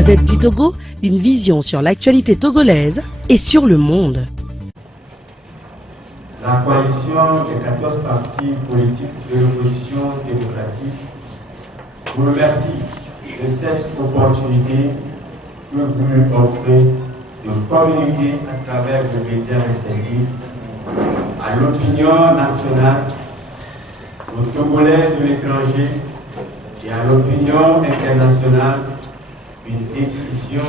Gazette du Togo, une vision sur l'actualité togolaise et sur le monde. La coalition des 14 partis politiques de l'opposition démocratique vous remercie de cette opportunité que vous nous offrez de communiquer à travers vos médias respectifs à l'opinion nationale, aux Togolais de l'étranger et à l'opinion internationale une décision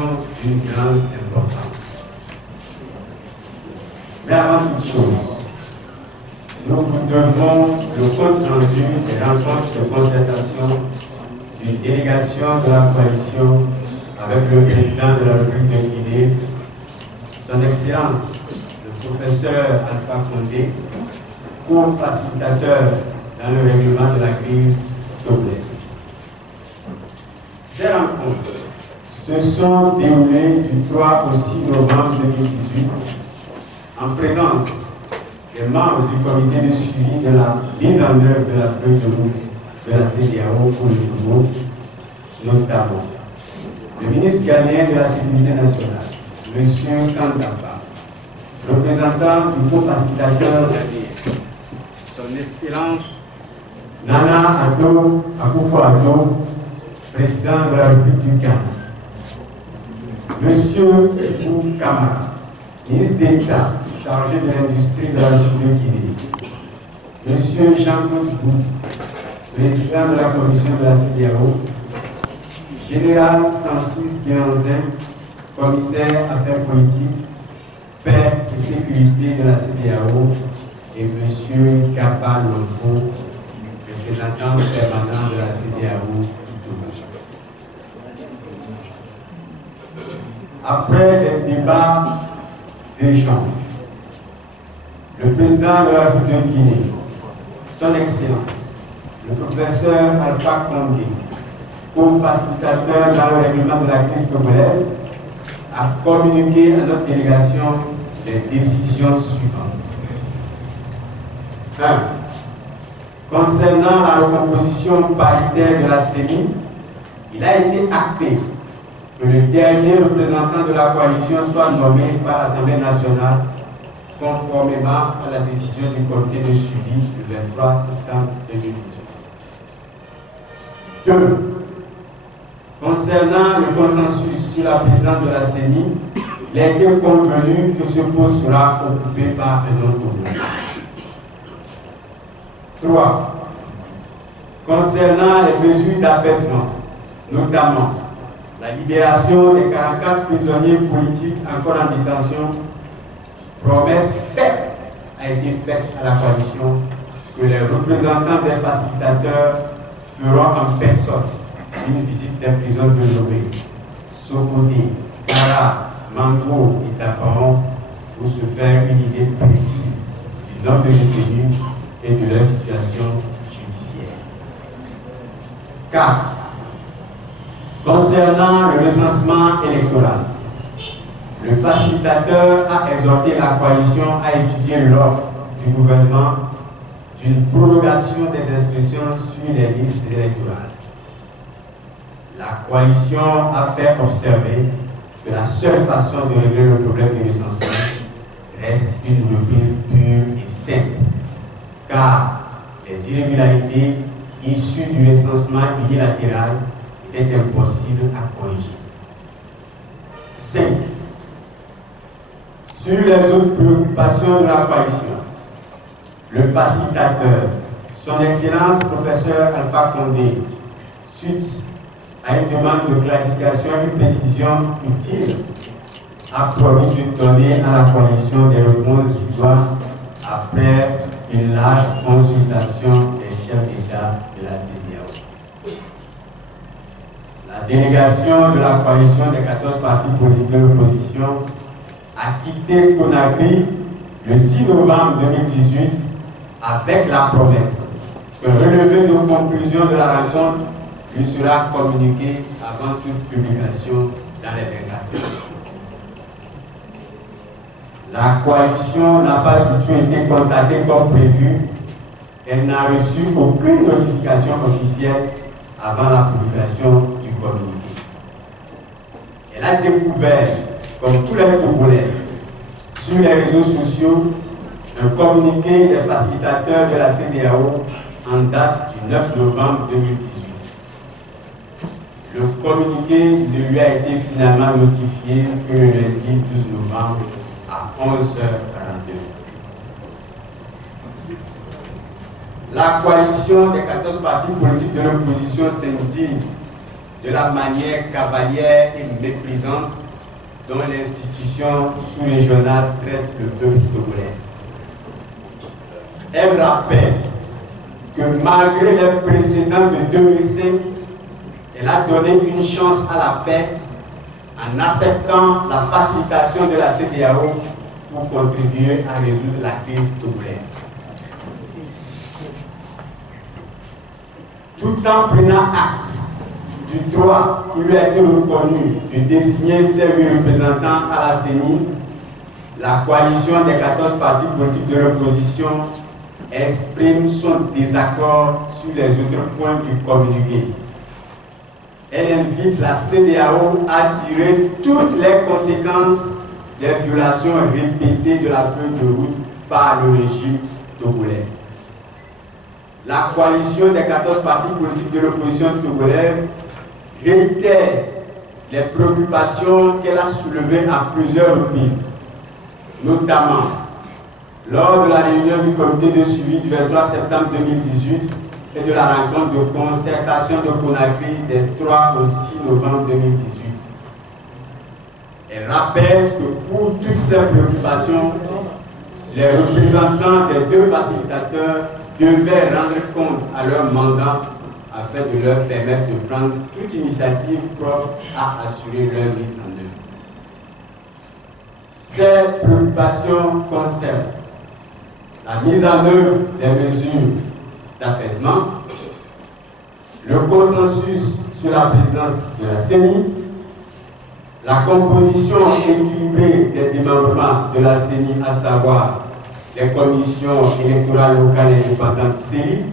d'une grande importance. Mais avant toute chose, nous vous devons le compte rendu des rencontres de concertation d'une délégation de la coalition avec le président de la République de Guinée, son Excellence, le professeur Alpha Condé, co-facilitateur dans le règlement de la crise togolaise. Ces rencontres se sont déroulées du 3 au 6 novembre 2018 en présence des membres du comité de suivi de la mise en œuvre de la feuille de route de la CEDEAO pour le Togo, notamment le ministre ghanéen de la Sécurité nationale, M. Kandapa, représentant du co-facilitateur ghanéen, son Excellence Nana Addo Akufo-Addo, président de la République du Ghana, M. Ibou Kamara, ministre d'État chargé de l'industrie de la République de Guinée, M. Jean-Claude Bou, président de la commission de la CEDEAO, Général Francis Bianzin, commissaire affaires politiques, paix et sécurité de la CEDEAO, et M. Kapa Lompo, représentant permanent de la CEDEAO. Après des débats et échanges, le président de la République de Guinée, son Excellence, le professeur Alpha Condé, co-facilitateur dans le règlement de la crise togolaise, a communiqué à notre délégation les décisions suivantes. 1. Concernant la recomposition paritaire de la CENI, il a été acté que le dernier représentant de la coalition soit nommé par l'Assemblée nationale conformément à la décision du comité de suivi du 23 septembre 2018. 2. Concernant le consensus sur la présidence de la CENI, il a été convenu que ce poste sera occupé par un autre gouvernement. 3. Concernant les mesures d'apaisement, notamment la libération des 44 prisonniers politiques encore en détention, promesse faite a été faite à la coalition que les représentants des facilitateurs feront en personne une visite des prisons de Lomé, Sokodé, Kara, Mango et Taparon pour se faire une idée précise du nombre de détenus et de leur situation judiciaire. 4. Concernant le recensement électoral, le facilitateur a exhorté la coalition à étudier l'offre du gouvernement d'une prorogation des inscriptions sur les listes électorales. La coalition a fait observer que la seule façon de régler le problème du recensement reste une reprise pure et simple, car les irrégularités issues du recensement unilatéral étaient impossibles à corriger. 5. Sur les autres préoccupations de la coalition, le facilitateur, son Excellence professeur Alpha Condé, suite à une demande de clarification et de précision utile, a promis de donner à la coalition des réponses victoires après une large consultation des chefs d'État de la CEDEAO. La délégation de la coalition des 14 partis politiques de l'opposition a quitté Conakry le 6 novembre 2018 avec la promesse que le relevé de conclusion de la rencontre lui sera communiqué avant toute publication dans les 24 heures. La coalition n'a pas du tout été contactée comme prévu. Elle n'a reçu aucune notification officielle avant la publication du communiqué. a découvert, comme tous les Togolais, sur les réseaux sociaux, un communiqué des facilitateurs de la CEDEAO en date du 9 novembre 2018. Le communiqué ne lui a été finalement notifié que le lundi 12 novembre à 11h42. La coalition des 14 partis politiques de l'opposition s'indigne de la manière cavalière et méprisante dont l'institution sous-régionale traite le peuple togolais. Elle rappelle que malgré les précédents de 2005, elle a donné une chance à la paix en acceptant la facilitation de la CEDEAO pour contribuer à résoudre la crise togolaise. Tout en prenant acte du droit qui lui a été reconnu de désigner ses 8 représentants à la CENI, la coalition des 14 partis politiques de l'opposition exprime son désaccord sur les autres points du communiqué. Elle invite la CEDEAO à tirer toutes les conséquences des violations répétées de la feuille de route par le régime togolais. La coalition des 14 partis politiques de l'opposition togolaise réitère les préoccupations qu'elle a soulevées à plusieurs reprises, notamment lors de la réunion du comité de suivi du 23 septembre 2018 et de la rencontre de concertation de Conakry des 3 au 6 novembre 2018. Elle rappelle que pour toutes ces préoccupations, les représentants des 2 facilitateurs devaient rendre compte à leur mandat afin de leur permettre de prendre toute initiative propre à assurer leur mise en œuvre. Ces préoccupations concernent la mise en œuvre des mesures d'apaisement, le consensus sur la présidence de la CENI, la composition équilibrée des démembrements de la CENI, à savoir les commissions électorales locales indépendantes CELI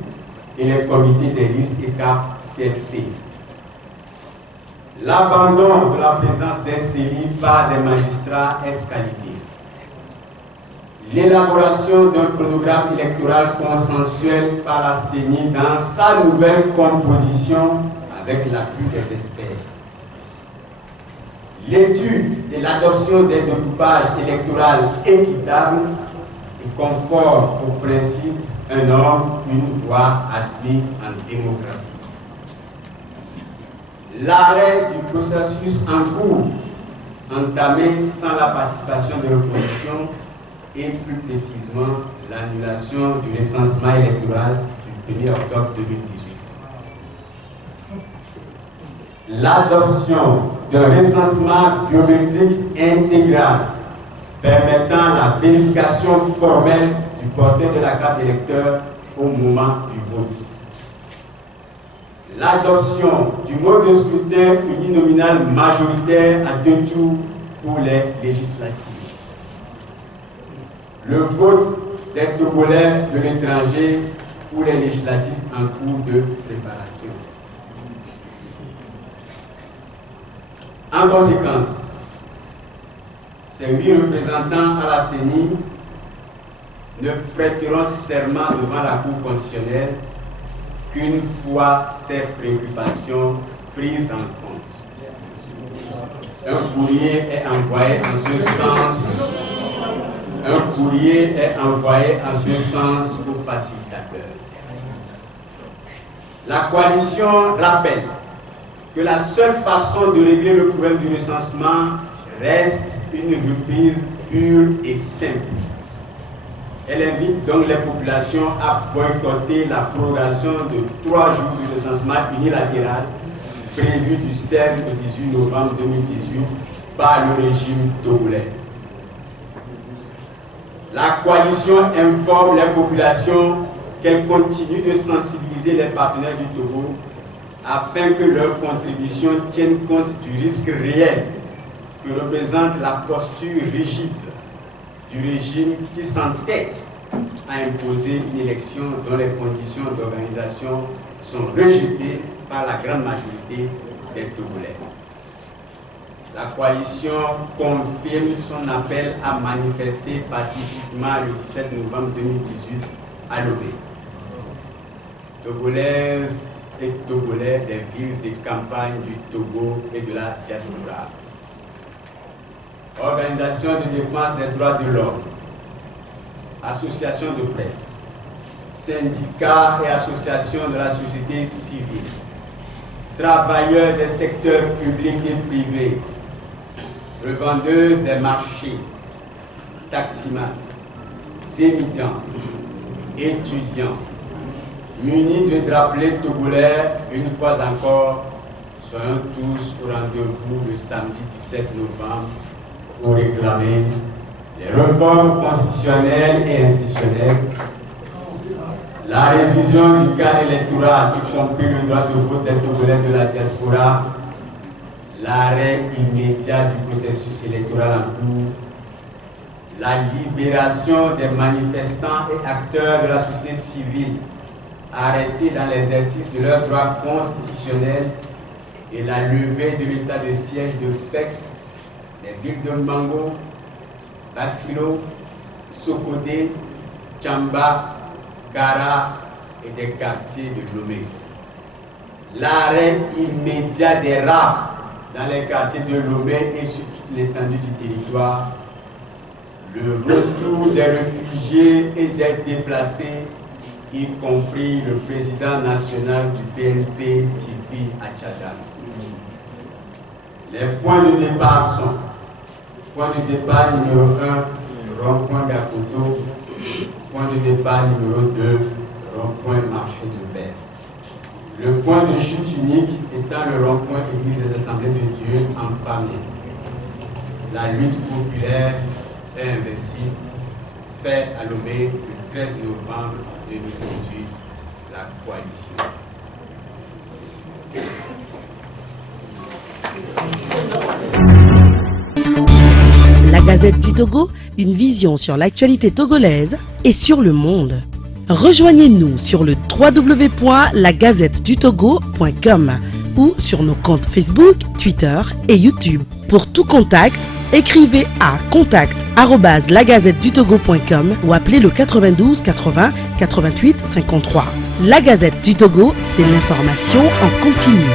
et les comités des listes ECAP CLC. L'abandon de la présidence des CELI par des magistrats ex-qualifiés. L'élaboration d'un chronogramme électoral consensuel par la CENI dans sa nouvelle composition avec l'appui des experts. L'étude et l'adoption des découpages électoraux équitables et conformes au principe un homme, une voix admis en démocratie. L'arrêt du processus en cours entamé sans la participation de l'opposition et plus précisément l'annulation du recensement électoral du 1er octobre 2018. L'adoption d'un recensement biométrique intégral permettant la vérification formelle du porteur de la carte d'électeur au moment du vote. L'adoption du mode de scrutin uninominal majoritaire à 2 tours pour les législatives. Le vote des Togolais de l'étranger pour les législatives en cours de préparation. En conséquence, ces 8 représentants à la CENI ne prêteront serment devant la Cour constitutionnelle qu'une fois ces préoccupations prises en compte. Un courrier est envoyé en ce sens. Un courrier est envoyé en ce sens aux facilitateurs. La coalition rappelle que la seule façon de régler le problème du recensement reste une reprise pure et simple. Elle invite donc les populations à boycotter la prorogation de 3 jours du recensement unilatéral prévu du 16 au 18 novembre 2018 par le régime togolais. La coalition informe les populations qu'elle continue de sensibiliser les partenaires du Togo afin que leur contribution tienne compte du risque réel que représente la posture rigide du régime qui s'entête à imposer une élection dont les conditions d'organisation sont rejetées par la grande majorité des Togolais. la coalition confirme son appel à manifester pacifiquement le 17 novembre 2018 à Lomé. Togolaises et Togolais des villes et campagnes du Togo et de la diaspora. Organisation de défense des droits de l'homme, associations de presse, syndicats et associations de la société civile, travailleurs des secteurs publics et privés, revendeuses des marchés, taximans, étudiants, étudiants, munis de drapelets togolais, une fois encore, soyons tous au rendez-vous le samedi 17 novembre pour réclamer les réformes constitutionnelles et institutionnelles, la révision du cadre électoral, y compris le droit de vote des Togolais de la diaspora, l'arrêt immédiat du processus électoral en cours, la libération des manifestants et acteurs de la société civile arrêtés dans l'exercice de leurs droits constitutionnels et la levée de l'état de siège de fait des villes de Mango, Bafilo, Sokodé, Tchamba, Kara et des quartiers de Lomé. L'arrêt immédiat des rafles dans les quartiers de Lomé et sur toute l'étendue du territoire. Le retour des réfugiés et des déplacés, y compris le président national du PNP, Tipi Achadam. Les points de départ sont: point de départ numéro 1, le rond-point d'Akoto. Point de départ numéro 2, rond-point marché de Belle. Le point de chute unique étant le rond-point église des Assemblées de Dieu en famille. La lutte populaire est invincible. Fait à Lomé le 13 novembre 2018, la coalition. La Gazette du Togo, une vision sur l'actualité togolaise et sur le monde. Rejoignez-nous sur le www.lagazettedutogo.com ou sur nos comptes Facebook, Twitter et YouTube. Pour tout contact, écrivez à contact@lagazettedutogo.com ou appelez le 92 80 88 53. La Gazette du Togo, c'est l'information en continu.